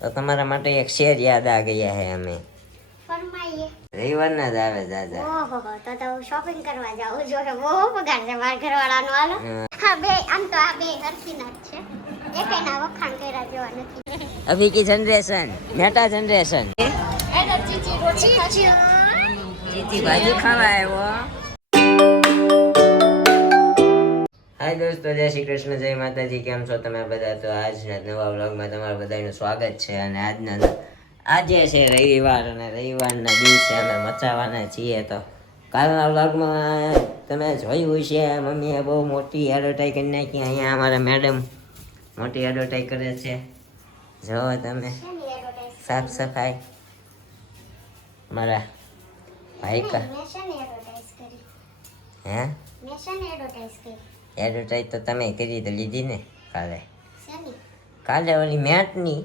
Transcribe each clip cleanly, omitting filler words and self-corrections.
તો તમારા માટે એક શેર યાદ આ ગયા હે અમે ફરમાઈએ. રવિવારના જ આવે દાદા. ઓહો તો શોપિંગ કરવા જાવ જો બહુ પગાર છે મારા ઘરવાળાનો. હાલો હા બે આમ તો આ બે હરખીના જ છે. એકેના વખાણ કર્યા જેવા નથી. अभी की जनरेशन मेटा जनरेशन चीची भाजी खावा આવ્યો. હાય દોસ્તો, જય શ્રી કૃષ્ણ, જય માતાજી. કેમ છો તમે બધા? તો આજના નવા વ્લોગમાં તમારું બધાનું સ્વાગત છે. અને આજે છે રવિવાર અને રવિવારના દિવસે અમે મચાવવાના છીએ. તો કાલના વ્લોગમાં તમે જોયું છે મમ્મીએ બહુ મોટી એડવર્ટાઈઝ કરી નાખી. અહીંયા અમારા મેડમ મોટી એડવર્ટાઈઝ કરે છે. જો તમે સાફ સફાઈ મારા ભાઈ કા હે એડવર્ટાઈઝ તો તમે કરી તો લીધી ને કાલે ઓલી મેટની.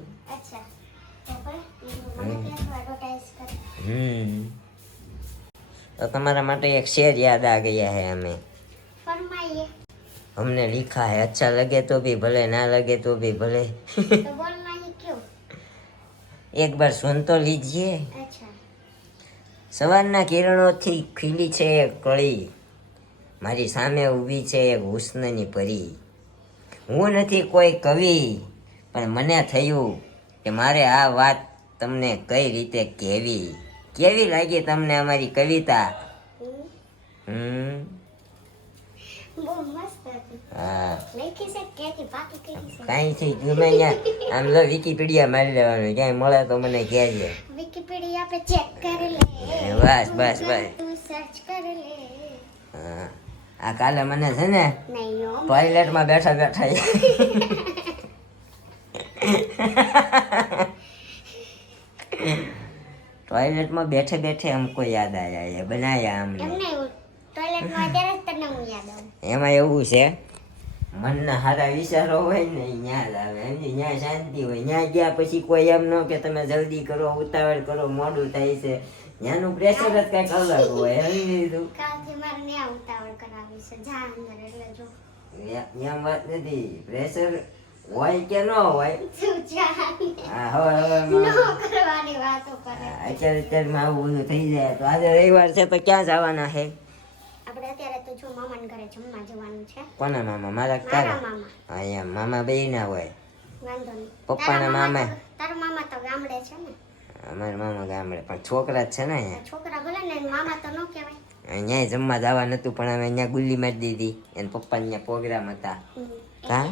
तो तुम्हारा માટે एक शेर याद आ गया है हमें. फरमाइए. हमने लिखा है अच्छा लगे तो भी भले ना लगे तो भी भले. तो बोलना ही क्यों? एक बार सुन तो लीजिए. अच्छा. સવારના કિરણોથી ખીલી છે એક કળી, મારી સામે ઊભી છે એક હુસ્નની પરી. હું નથી કોઈ કવિ, પણ મને થયું કે મારે આ વાત તમને કઈ રીતે કહેવી. કેવી લાગી તમને અમારી કવિતા? બહુ મસ્ત હતી. હા લખી છે કે બાકી કરી છે કાંઈ છે તમે અહીંયા આમ લો વિકીપીડિયા મારી લેવાનું, ક્યાંય મળે તો મને કહેજે. વિકીપીડિયા पे ચેક કરી લે. બસ બસ બસ. તું સર્ચ કરી લે. હા આ કાલે મને છે ને નહીં હો, ટોયલેટમાં બેઠા બેઠા ટોયલેટમાં બેઠે બેઠે हमको याद आया ये बनाया हमने. એમ નહીં ટોયલેટમાં અત્યારે જ તને હું યાદ આવું. એમાં એવું છે મનના સારા વિચારો હોય ને ત્યાં જ આવે, એમ ત્યાં શાંતિ હોય. ત્યાં ગયા પછી કોઈ એમ ન કે તમે જલ્દી કરો, ઉતાવળ કરો, મોડું થાય છે. ત્યાંનું પ્રેશર જ કઈક અલગ હોય. સમજી લીધું? કાલથી મારે ન્યા ઉતાવળ કરાવી છે. જા અંદર એટલે જો એમ વાત નથી, પ્રેશર હોય કે ન હોય. તું જા. હા હવે નો કરવાની વાતો કરે. અત્યારમાં આવું બધું થઈ જાય. તો આજે રવિવાર છે તો ક્યાં જવાના છે? આપણે અત્યારે તો જો મામાના ઘરે જમવા જવાનું છે. કોના મામા? મારા મારા તારા? મામા. અહીંયા મામા બે ના હોય. વાંધો નહીં. પપ્પાના મામા? તારા મામા તો ગામડે છે ને. અમારા મામા ગામડે, પણ છોકરા જ છે ને અહીંયા. છોકરા ભલે ને મામા તો ન કહેવાય. અહીંયા જમવા જવા નતું, પણ અમે અહીંયા ગુલ્લી મારી દીધી. એને પપ્પા અહીંયા પ્રોગ્રામ હતા. હા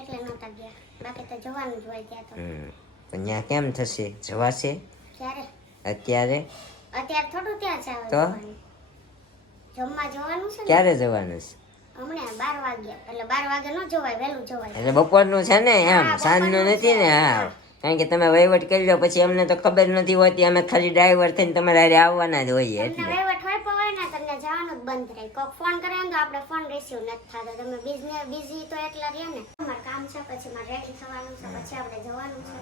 એટલે નહોતા ગયા. બાકી તો જવાનું જ હોય ત્યાં તો. તો ત્યાં કેમ થશે? જવાશે ક્યારે? અત્યારે? અત્યારે થોડું ત્યાં છે તો જમવા જવાનું છે ને. ક્યારે જવાનું છે? હમણાં 12 વાગ્યા. એટલે 12 વાગે ન જવાય, વહેલું જવાય. એટલે બપોરનું છે ને, એમ સાંજનું નથી ને. હા કારણ કે તમે વહીવટ કરી લો પછી અમને તો ખબર નથી હોતી. અમે ખાલી ડ્રાઈવર થઈને તમારે હારે આવવાના જ હોઈએ. તમને એટલે વહીવટ હોય પણ હોય ને તમને જવાનું જ બંધ રહે. કોક ફોન કરે ને તો આપણે ફોન રિસીવ નથી થતો. તમે બિઝી તો એટલા રહ્યા ને. અમારે કામ છે, પછી મારે રેડી થવાનું છે, પછી આપણે જવાનું છે.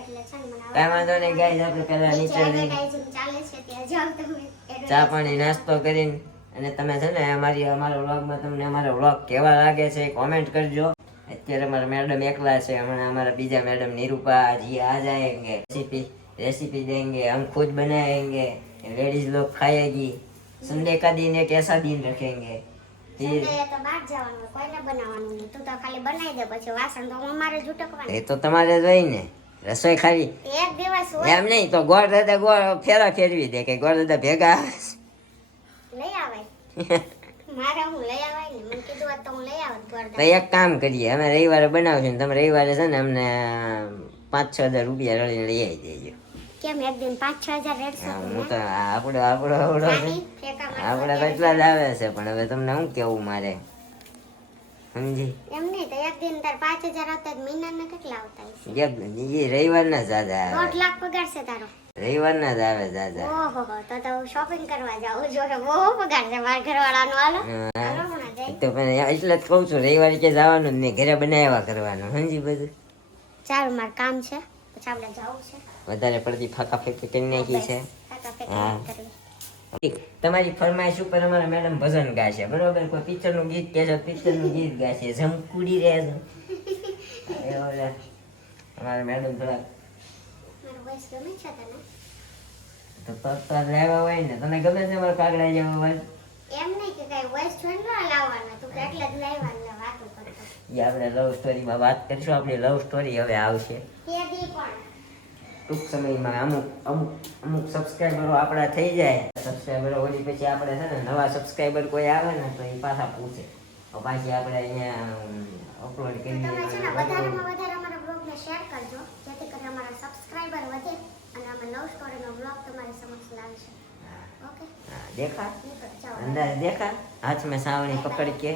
એટલે છે ને મને કાંઈ વાંધો નહીં ગાઈઝ, આપણે પહેલા નીચે જઈને એડવર્ટાઇઝિંગ ચાલે છે ત્યાં જાવ તમે. ચા પાણી નાસ્તો કરીને અને તમે છે ને અમારા વ્લોગમાં તમને અમારો વ્લોગ કેવા લાગે છે કોમેન્ટ કરજો. અત્યારે અમારા મેડમ એકલા છે. હમણાં અમારા બીજા મેડમ નિરૂપા જી आ जाएंगे, रेसिपी देंगे, हम खुद बनाएंगे, लेडीज लोग खाएगी. संडे का दिन एक ऐसा दिन रखेंगे. સંડે તો બહાર જવાનું હોય, કોઈને બનાવવાનું નહીં. તું તો ખાલી બનાવી દે, પછી વાસણ તો અમારે જ ઉટકવાના. એ તો તમારે જ હોય ને, રસોઈ ખાલી એક દિવસ હોય એમ નહીં તો ગોળ દાદા ગોળ ફેરા ફેરવી દે કે ગોળ દાદા ભેગા લઈ આવાય. મારે હું લઈ આવાય ને, મને કીધું હોત તો હું લઈ આવત તો ગોળદા. એક કામ કરીએ, અમે રવિવારે બનાવશું ને તમે રવિવારે છે ને અમને 5-6 હજાર રૂપિયા રળીને લઈ આવી દેજો. કેમ એક દિન 5-6 હજાર રેડશો? હા, હું તો આપણો આપણે તો એટલા જ આવે છે, પણ હવે તમને શું કેવું મારે, સમજી? એમ નહીં તો એક દિન તાર 5,000 આવતા જ મહિનાના કેટલા આવતા હશે? એ રવિવારના જ દાદા આવે, 1.5 લાખ પગાર છે તારો. રવિવારના જ આવે દાદા. ઓહો તો શોપિંગ કરવા જાવું જોઈએ. બહુ પગાર છે મારા ઘરવાળાનો. હાલો હાલો હમણાં જઈ. તો પણ એટલે જ કહું છું રવિવારે કે જવાનું જ નહીં, ઘરે બનાવ્યા કરવાનું. સમજી બધું? ચાલ મારે કામ છે, પછી આપણે જવું છે. વધારે પડતી ફાકા ફેંકી કરી નાખી છે. ફટાફટ કરવી. તમારી ફરમાઈશ ઉપર અમારા મેડમ ભજન ગાશે, બરોબર? કોઈ પિક્ચરનું ગીત કહેશો, પિક્ચરનું ગીત ગાશે. ઝમકુડી રે અમારા મેડમ થોડા મારો વોઇસ ગમે છે તને? તો લેવા હોય ને. તને ગમે છે મારો કાગડા જેવો અવાજ? એમ નહીં કે કઈ વોઇસ જોઈને ના લાવવાનો, તું કે એટલે જ લાવવાનો વાતો કરતો. એ આપણે લવ સ્ટોરીમાં વાત કરીશું. આપણી લવ સ્ટોરી હવે આવશે કેદી પણ ટૂંક સમયમાં. અમુક સબસ્ક્રાઈબરો આપણા થઈ જાય. સબસ્ક્રાઈબરો ઓલી પછી આપણે છે ને નવા સબસ્ક્રાઈબર કોઈ આવે ને તો એ પાછા પૂછે, તો પાછી આપણે અહીંયા અપલોડ તમે છે ને વધારેમાં વધારે અમારા બ્લોગને શેર કરજો, જેથી કરીને અમારા સબસ્ક્રાઇબર વધે અને અમે લવ સ્ટોરીનો બ્લોગ તમારી સમક્ષ લાવીશું. ઓકે? देखा નીકળ જાઓ. अंदर देखा हाथ में सावनी पकड़ के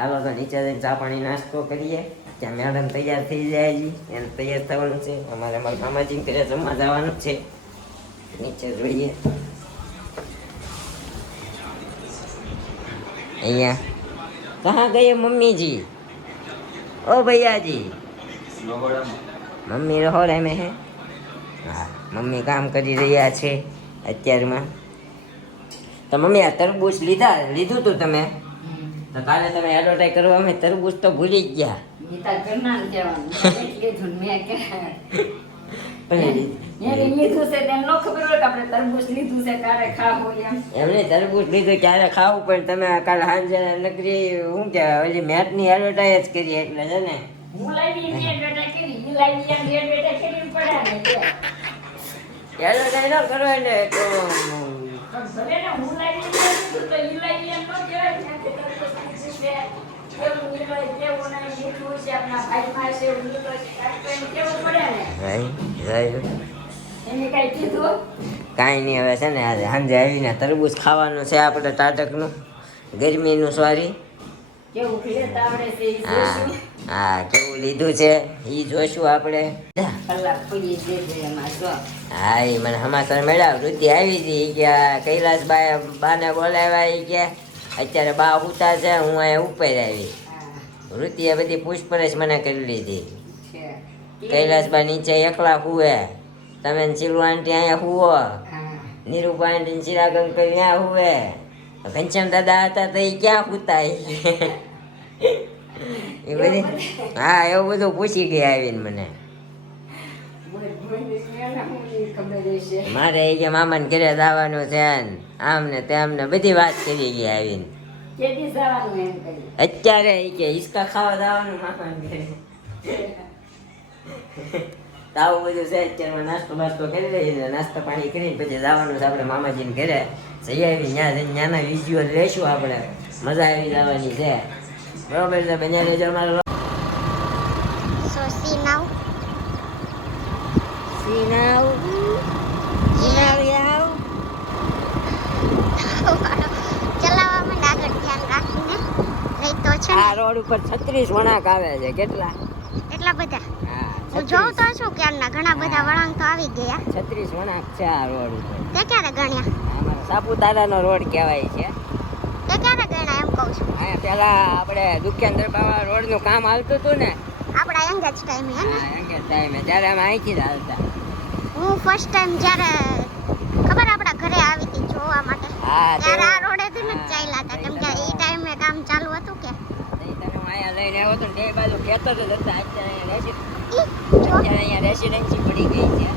आलो तो नीचे जઈને ચા પાણી નાસ્તો કરીએ. ત્યાં મેડમ તૈયાર થઈ જાય છે, એને તૈયાર થવાનું છે. અમારે અમારા મામાજી ઘરે જમવા જવાનું છે. નીચે જોઈએ અહીંયા कहाँ गए मम्मी जी? ओ भैया जी, मम्मी रहोड़े में है. હા મમ્મી કામ કરી રહ્યા છે અત્યારમાં. તો મમ્મી આ તરબૂચ લીધું તું તમે તો કાલે તમે એડવર્ટાઈઝ કરવા અમે તરબૂચ તો ભૂલી જ ગયા. એમને તરબૂચ લીધું ક્યારે ખાવું, પણ તમે કાલે સાંજે નકરી શું કે ઓલી મેટની એડવર્ટાઈઝ કરી એટલે છે ને એડવર્ટાઈઝ ન કરો ને તો કાંઈ નહીં. હવે છે ને આજે સાંજે આવીને તરબૂચ ખાવાનું છે આપણે ટાટકનું, ગરમીનું. સોરી હા કેવું લીધું છે એ જોઈશું આપણે. હા એ મને સમાચાર મળ્યા, વૃદ્ધિ આવી હતી કે કૈલાસ બાને બોલાવ્યા એ કે અત્યારે બા ઉતા છે, હું અહીંયા ઉપર આવી. વૃત્તિએ બધી પૂછપરછ મને કરી લીધી. કૈલાસબા નીચે એકલા હુએ, તમે ચીલુ આંટી અહીંયા હુવો, નીરુબા આંટી ચિરાગ અંકલ ત્યાં હુએ, ઘનશ્યામ દાદા હતા તો એ ક્યાં હુતા એ બધી. હા એવું બધું પૂછી ગઈ આવીને મને. મારે એ કે મામાને ઘરે જવાનું છે આમ ને તેમ ને બધી વાત કરી ગઈ આવીને. અત્યારે એ કે હિસકા ખાવા જવાનું મામાને ઘરે. તો આવું બધું છે. અત્યારમાં નાસ્તો બાસ્તો કરી લઈએ, નાસ્તો પાણી કરીને પછી જવાનું છે આપણે મામાજીને ઘરે. જઈ આવી ત્યાં જઈને ત્યાંના વિઝ્યુઅલ લેશું આપણે, મજા આવી જવાની છે. બરોબર છે બન્યા જો અમારો. So see now. ચલાવવામાં આગળ ધ્યાન રાખીને રહી તો છે. આ રોડ ઉપર 36 વળાંક આવે છે. કેટલા? એટલા બધા. હા હું જોઉં તો છું ક્યારના ઘણા બધા વળાંક તો આવી ગયા. 36 વળાંક છે આ રોડ ઉપર. તે ક્યારે ગણ્યા? અમારા સાપુતારાનો રોડ કહેવાય છે. તે ક્યારે ગણ્યા એમ કહું છું. અહીંયા પેલા આપણે દુખ્યાંદર બાવા રોડનું કામ હાલતું હતું ને આપણા એંગેજ ટાઈમે હે ને? હા એંગેજ ટાઈમે ત્યારે અમે અહીંથી જ હાલતા. હું ફર્સ્ટ ટાઈમ જ્યારે ખબર આપણા ઘરે આવી હતી જોવા માટે, હા ત્યારે આ રોડેથી જ ચાલ્યા હતા, કેમ કે એ ટાઈમે કામ ચાલુ હતું કે તને હું અહીંયા લઈને આવ્યો હતો ને તે બાજુ ખેતર જ હતા. જો અહીંયા રેસિડેન્સી પડી ગઈ છે.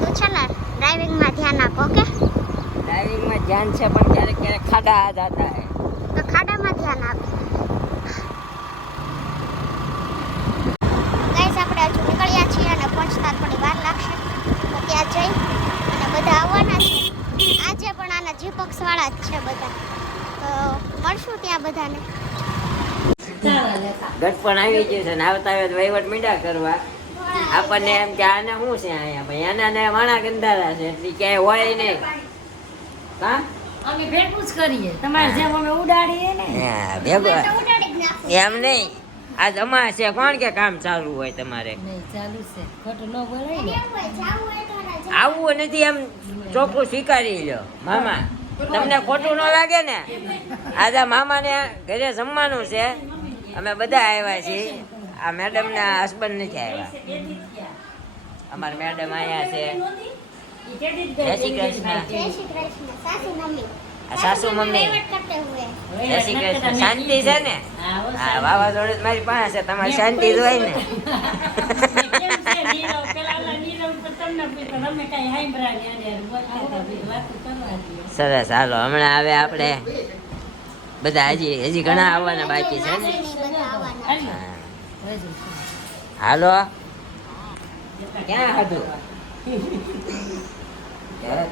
તું છે ને ડ્રાઇવિંગમાં ધ્યાન આપો કે? ડ્રાઇવિંગમાં ધ્યાન છે પણ ક્યારેક ક્યારેક ખાડા આ જાતા હે તો ખાડામાં ધ્યાન આપ. ગાઈસ આપણે હજુ નીકળ્યા છીએ અને પહોંચતા થોડી વાર લાગશે, તો ત્યાં જઈ અને બધા આવવાના છે. આજે પણ આના જીપક્સ વાળા જ છે બધા, તો મળશું ત્યાં બધાને. ગટપણ આવી ગયું છે ને આવતા આવે વહીવટ મીંડા કરવા. આપણને એમ કે આને શું છે અહીંયા ભાઈ, આના ને વાણા ગંધારા છે એટલે ક્યાંય હોય નહીં. હા અમે ભેગું જ કરીએ, તમારે જેમ અમે ઉડાડીએ ને ભેગો એમ નહીં. આ જમા છે કોણ કે કામ ચાલુ હોય તમારે? નહીં ચાલુ છે, ખોટું ન બોલાય ને. આવું નથી એમ ચોખ્ખું સ્વીકારી લો મામા. તમને ખોટું ન લાગે ને? આજે મામાને ઘરે જમવાનું છે, અમે બધા આવ્યા છીએ. આ મેડમ ના હસબન્ડ નથી આવ્યા. અમારા મેડમ આવ્યા છે. જય શ્રી કૃષ્ણ. જય શ્રી કૃષ્ણ. સાસુ મમ્મી આ સાસુ મમ્મી વહીવટ કરતે હુએ જય શ્રી કૃષ્ણ. શાંતિ છે ને? હા, વાવાઝોડું જ મારી પાસે છે, તમારી શાંતિ જ હોય ને. સરસ, હાલો હમણાં હવે આપણે બધા હજી ઘણા આવવાના બાકી છે ને. માસીની બધા આવવાના. હાલો ક્યાં હતું?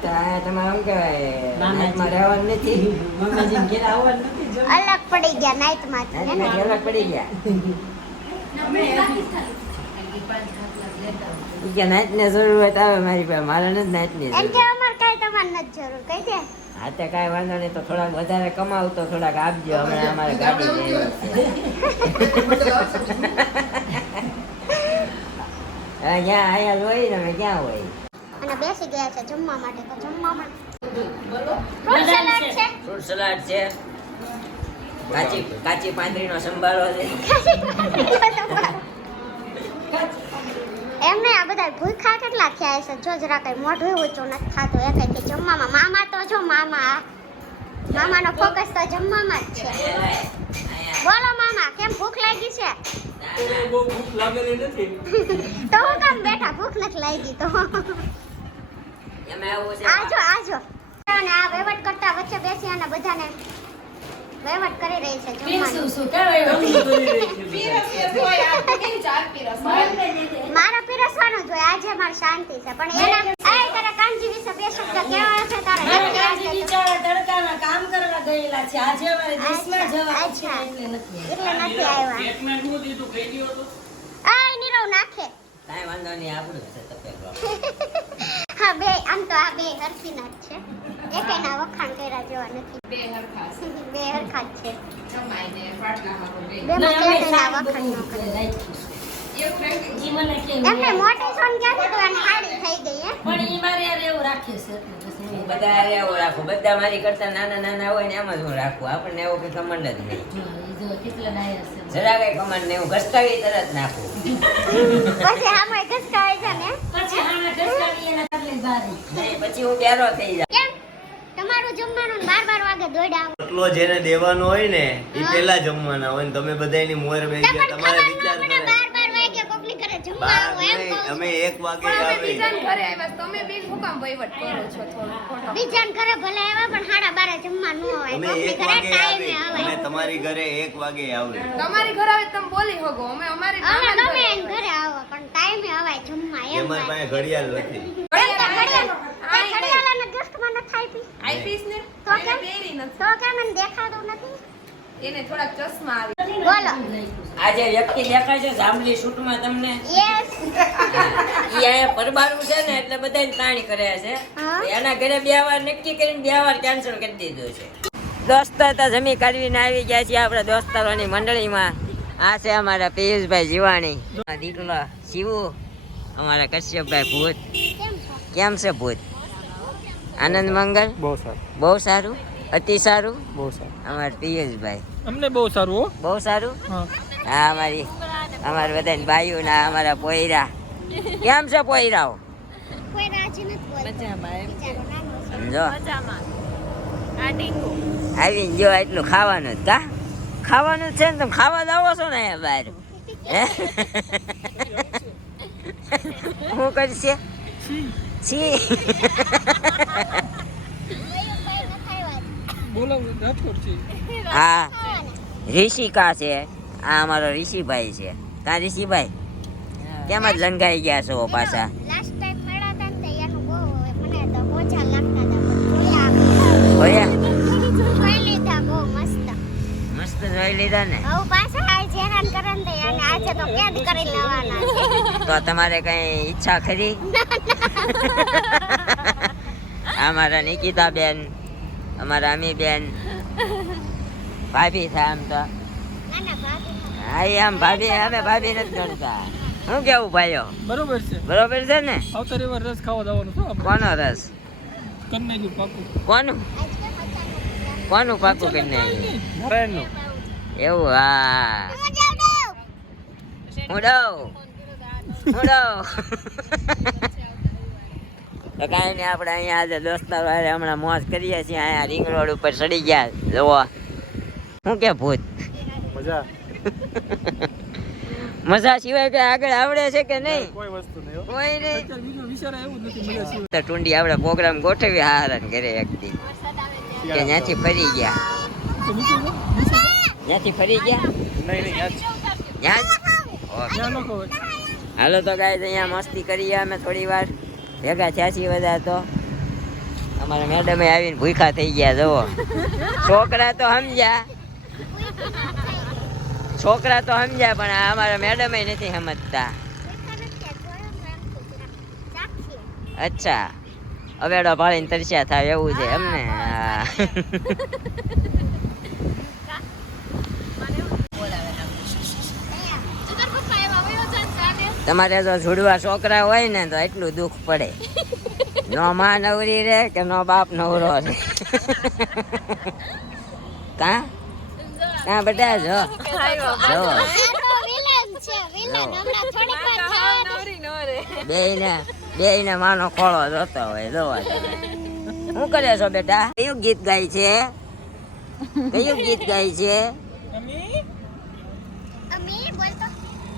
તમારે શું કહેવાય, નાઈટમાં રહેવાનું નથી? અલગ પડી ગયા નાઈટમાંથી હે ને? નાઈટમાંથી અલગ પડી ગયા. નાઈટની જરૂરત આવે મારી પાસે, મારે નથી નાઈટની એમ જરૂર. કે અમાર કાંઈ તમારે નથી જરૂર કહી દે. હા તે કાંઈ વાંધો નહીં, તો થોડાક વધારે કમાવ તો થોડાક આપજો, હમણાં અમારે ગાડી લેવી છે. અહીંયા હોય ને, અમે ક્યાં હોય? અને બેસી ગયા છે જમવા માટે. તો જમવા માટે ફ્રૂટ સલાડ છે. ફ્રૂટ સલાડ છે, કાચી પાંદરીનો સંભારો છે. એમને આ બધા ભૂખા કેટલા થયા છે, જો જરા કઈ મોઢું ઊંચું નથી થતું એ કઈ જમવામાં. મામા તો જો મામાનો ફોકસ તો જમવામાં જ છે. બોલો મામા, કેમ ભૂખ લાગી છે? બહુ ભૂખ લાગેલી નથી. તો હું કામ બેઠા, ભૂખ નથી લાગી તો. એમાં એવું છે, આજો અને આ વહીવટ કરતા વચ્ચે બેસી અને બધાને વહીવટ કરી રહી છે જમવાનું. મારે પીરસવાનું જ હોય, આજે મારી શાંતિ છે. પણ એના તારા કાનજી વિશે બે શબ્દ કહેવા છે તારે? કામ કરવા ગયેલા છે, આજે અમારે દેશમાં જવાનું છે અચ્છા. એટલે નથી એટલે નથી આવ્યા. પેટમાં શું દીધું કહી દ્યો તો. આ નીરવ નાખે. કાંઈ વાંધો નહીં, આપણું છે તપેલું. હા, બે આમ તો આ બે હરખી ના જ છે. એકેયના વખાણ કર્યા જેવા નથી. બે હરખા જ છે. બેમાં એકેયના વખાણ ન કરે. એમને મોટી સોન ક્યાંથી તો એને હાડી થઈ ગઈ હે. પણ ઈ મારે યાર એવું રાખે છે એટલે પછી હું બધા હારે એવું રાખું, બધા મારી કરતા નાના હોય ને એમ જ હું રાખું. આપણને એવો કઈ કમંડ જ નહીં, જો ઈ જો કેટલા ડાયા છે. જરા કઈ કમંડ નહીં. હું ઘસકાવી તરત નાખું. પછી આમાં ઘસકાય છે ને. પછી આને ઘસકાવી એના કરલી બારી. નહીં, પછી હું પ્યારો થઈ જાઉં. કેમ તમારું જમવાનું 12 વાગે દોડ્યા આવો? એટલો જેને દેવાનો હોય ને એ પેલા જમવાના હોય ને તમે બધાયની મોર બે ગયા તમારે વિચાર કરે 12 વાગે કોકની ઘરે જમવા બાર આવો એમ નહીં, કહું. અમે 1 વાગે આવે બીજાન ઘરે ભલે આવ્યા પણ 12:30 જમવા ન હોય. અમે કોકની 1 ઘરે વાગે ટાઈમે આવે આવે. અમે તમારી ઘરે 1 વાગે આવે તમારી ઘરે આવે તમે બોલી શકો અમે અમારી અમે મામાના ગમે ઘરે એને ઘરે આવો પણ ટાઈમે આવાય જમવા એમ એમાં હોય. પાસે ઘડિયાળ નથી ઘડિયાળાને ગિફ્ટમાં નથી આપી? આઈપીસ ને તો એને કેમ? પહેરી નથી તો કેમ એને દેખાતું નથી? એને થોડાક ચશ્મા આવી બોલો. આ જે વ્યક્તિ દેખાય છે જાંબલી સૂટમાં તમને, યસ. ઈ અહીંયા પરબારું છે ને એટલે બધાને તાણી કરે છે. હા. એના ઘરે 2 વાર નક્કી કરીને 2 વાર કેન્સલ કરી દીધું છે. દોસ્તાર તો જમી કરવીને આવી ગયા છીએ આપણે દોસ્તારોની મંડળીમાં. આ છે અમારા પિયુષભાઈ જીવાણી, દીકરો શિવુ, અમારા કશ્યપભાઈ ભૂત. કેમ છો? કેમ છે ભૂત? આનંદ મંગલ? બહુ સારું, બહુ સારું, અતિ સારું. બહુ સારું. અમારા પિયુષભાઈ અમને બહુ સારું હો. બહુ સારું. હા. હા, અમારા બધાને ભાઈઓ ના અમારા પોયરા. કેમ છે પોયરાઓ? કોઈ રાજી નથી બોલતું. બિચારો નાનો છે. સમજો આવીને જો એટલું ખાવાનું જ કા ખાવાનું જ છે ને, તમે ખાવા જ આવો છો ને અહીંયા બહાર. હે? શું કરશે? છી. બોલો રાજકોટ છે. હા, ઋષિકા છે. આ અમારો ઋષિભાઈ છે. કા ઋષિભાઈ કેમ જ લંગાઈ ગયા છો પાછા? લાસ્ટ ટાઈમ મળ્યા હતા ને તે એનું બહુ મને તો ઓછા લાગતા હતા પણ જોયા? જોઈ લીધા બહુ મસ્ત. મસ્ત જોઈ લીધા ને. હવે પાછા આજ હેરાન કરે ને તે અને આજે તો કેદ કરી લેવાના છે. તો તમારે કઈ ઈચ્છા ખરી? અમારા નિકિતા બેન, અમારા અમી બેન, ભાભી થાય આમ તો. ના ના ભાભી હા, એ આમ ભાભી, અમે ભાભી નથી ગણતા. શું કેવું ભાઈઓ? બરોબર છે. બરોબર છે ને? આવતા રવિવાર રસ ખાવા જવાનું છે આપણે. કોનો રસ? કન્નૈયું પાકું. કોનું આજ કેમ અચાનક કોનું પાકું કરીને નારાયણનું. એવું? હા, હું ડઉં. તો કાંઈ નહીં, આપણે અહીંયા આજે દોસ્તારો હારે હમણાં મોજ કરીએ છીએ. અહીંયા રિંગ રોડ ઉપર ચડી ગયા. જોવો શું કે ભૂત મજા મજા સિવાય કે આગળ આવડે છે કે નહીં? કોઈ વસ્તુ નહીં કોઈ નહીં. અત્યારે બીજો વિચાર એવું જ નથી મજા સિવાય. તો ટુંડી આપણે પ્રોગ્રામ ગોઠવી હારણ કરે એક દી કે ત્યાંથી ફરી ગયા. તો નીચે જો, ત્યાંથી ફરી ગયા નહીં યાદ ત્યાં જ? ઓકે. ત્યાં ન ખબર. હાલો તો ગાઈસ અહીંયા મસ્તી કરીએ અમે થોડી વાર. ભેગા થયા છીએ બધા. તો અમારા મેડમે આવીને ભૂખા થઈ ગયા. જુઓ છોકરા તો સમજ્યા, છોકરા તો સમજ્યા, પણ આ અમારા મેડમે નથી સમજતા. અચ્છા, અવેડો ભાળીને તરસ્યા થાય એવું છે એમને? હા. તમારે જો જોડવા છોકરા હોય ને તો એટલું દુઃખ પડે. નો માં નવરી રે કે નો બાપ નવરો રે. કા કા બેટા જો જો બે ને માનો ખોળો જોતો હોય. જોવા શું કરે છો બેટા? કયું ગીત ગાય છે? કયું ગીત ગાય છે?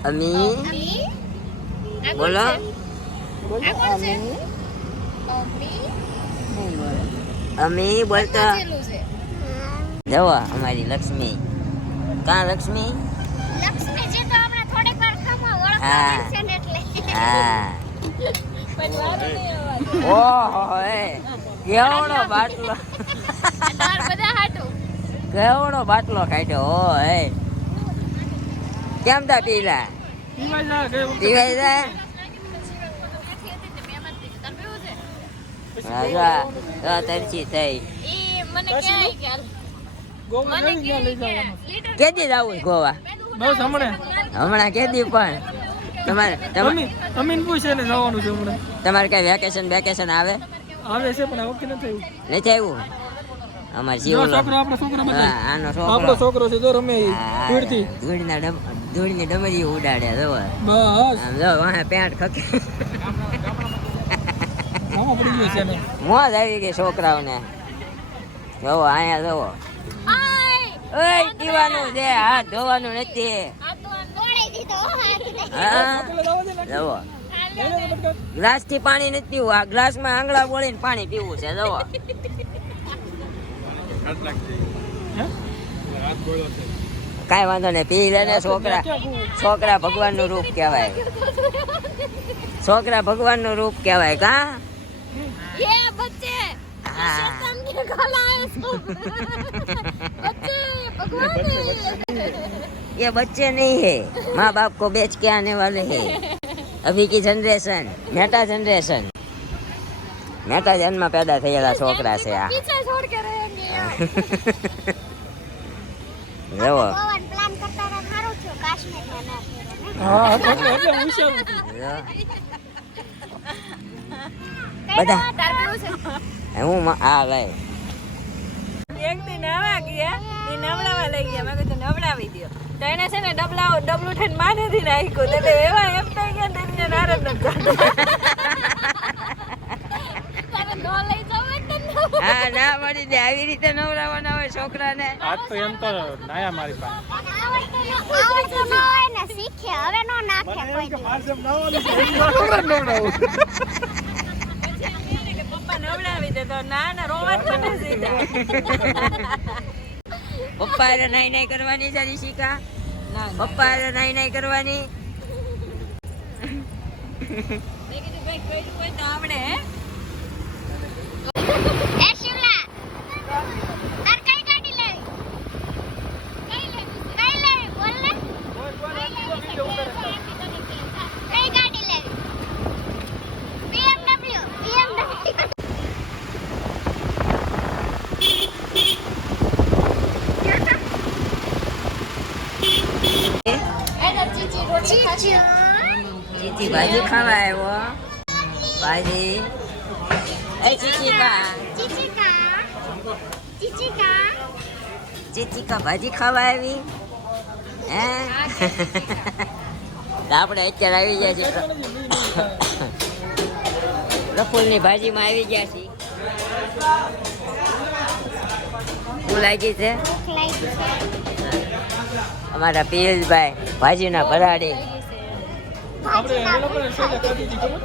અમી બોલો. અમી બોલતો. જવો અમારી લક્ષ્મી. કાં લક્ષ્મી? હા હા. ઓહો કેવડો બાટલો, કેવડો બાટલો કાઢ્યો. ઓ હે કેમ તા પીલા? પીવાય જા. રાજા તરસી થઈ. ગોવા લઈ ગયા લઈ જવાનું. કેદી જવું ગોવા? બસ હમણાં હમણાં કેદી? પણ તમારે અમીન પૂછે ને જવાનું છે હમણાં. તમારે કઈ વેકેશન વેકેશન આવે આવે છે પણ આ વખતે નથી આવ્યું. નથી આવ્યું? અમારે જો જીવલો છોકરો આપણો છોકરો બધા આનો આપણો છોકરો છોકરો છે જો રમે ઈ. ધૂળથી ધૂળની ડમરી ઉડાડે. જો બસ આમ જો વાહે પેન્ટ ખકે. આમાં પડી ગયો છે ને. મોજ આવી ગઈ છોકરાઓને. જોવો અહીંયા જોવો. ઓય પીવાનું છે, હાથ ધોવાનું નથી. હા જોવો ગ્લાસ થી પાણી નથી પીવું. આ ગ્લાસ માં આંગળા બોળીને પાણી પીવું છે. જોવો કાઈ વાંધો નહીં, પી લે ને. છોકરા છોકરા ભગવાન નું રૂપ કહેવાય. છોકરા ભગવાન નું રૂપ કહેવાય. કા ये बच्चे नहीं है, माँ बाप को बेच के आने वाले हैं. अभी की जनरेशन मेटा जनरेशन, मेटा जन्म पैदा થયેલા છોકરા છે આ. જુઓ પ્લાન કરતા હતા સારું થયું કાશ્મીરમાં ના ગયો. હા એટલે હોશિયાર હતું. બધા હું આ લઈ એક દિન આવા ગયા એ નવડાવા લઈ ગયા. મેં કીધું નવડાવી દો તો એને છે ને ડબલું થઈને માનેથી નાખ્યું. એટલે એવા એમ થઈ ગયા ને એમને નારદ હા ના મળી દે. આવી રીતે નવરાવાના હોય છોકરાને. આજ તો એમ તો નાયા મારી પાસે. આવડતું ન હોય ને શીખે, હવે નો નાખે કોઈ દી. પપ્પા નવડાવી દે તો ના રોવા જ મને સીધા. પપ્પા એ નાઈ નાઈ કરવાની છે રિશિકા. પપ્પા એ નાઈ નાઈ કરવાની. મેં કીધું ભાઈ કર્યું હોય તો આવડે હે. એ શિવલા, તાર કઈ ગાડી લેવી? કઈ લેવી બોલ ને. કઈ ગાડી લેવી? BMW. ચીચી ભાજી ખાવા આવ્યો. ભાજી એ ચીચીકા ચીચીકા ભાજી ખાવા આવી હે. તો આપણે અત્યારે આવી ગયા છીએ પ્રફુલ્લની ભાજીમાં આવી ગયા છીએ. શું લાગી છે? ભૂખ લાગી છે. અમારા પિયુષભાઈ ભાજીના ભરાડી. આપણે એ લોકોને શેને ખાધી હતી ખબર?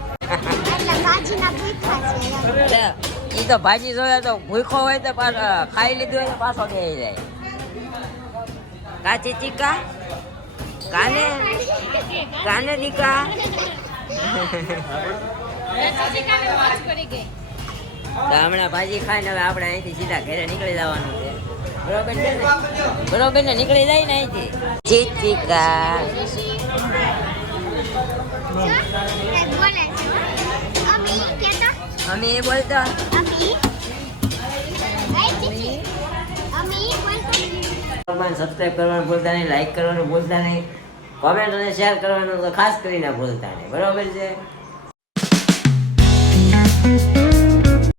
એટલે ભાજીના ભૂખા છે એમ. એ તો ભાજી જોયા તો ભૂખો હોય તો પાછો ખાઈ લીધું હોય તો પાછો બેસી જાય. કાચી ચીકા કાને કાને દીકા. તો હમણાં ભાજી ખાઈને હવે આપણે અહીંથી સીધા ઘરે નીકળી જવાનું છે. બરોબર છે ને? બરોબર ને? નીકળી જાય ને અહીંથી. ચીચીકા બોલે છે અમી કેતા અમે એ બોલતા અમી અમી બોલતા સબસ્ક્રાઇબ કરવાનું ભૂલતા નહીં, લાઈક કરવાનું ભૂલતા નહીં, કોમેન્ટ અને શેર કરવાનું તો ખાસ કરીને ભૂલતા નહીં. બરોબર છે?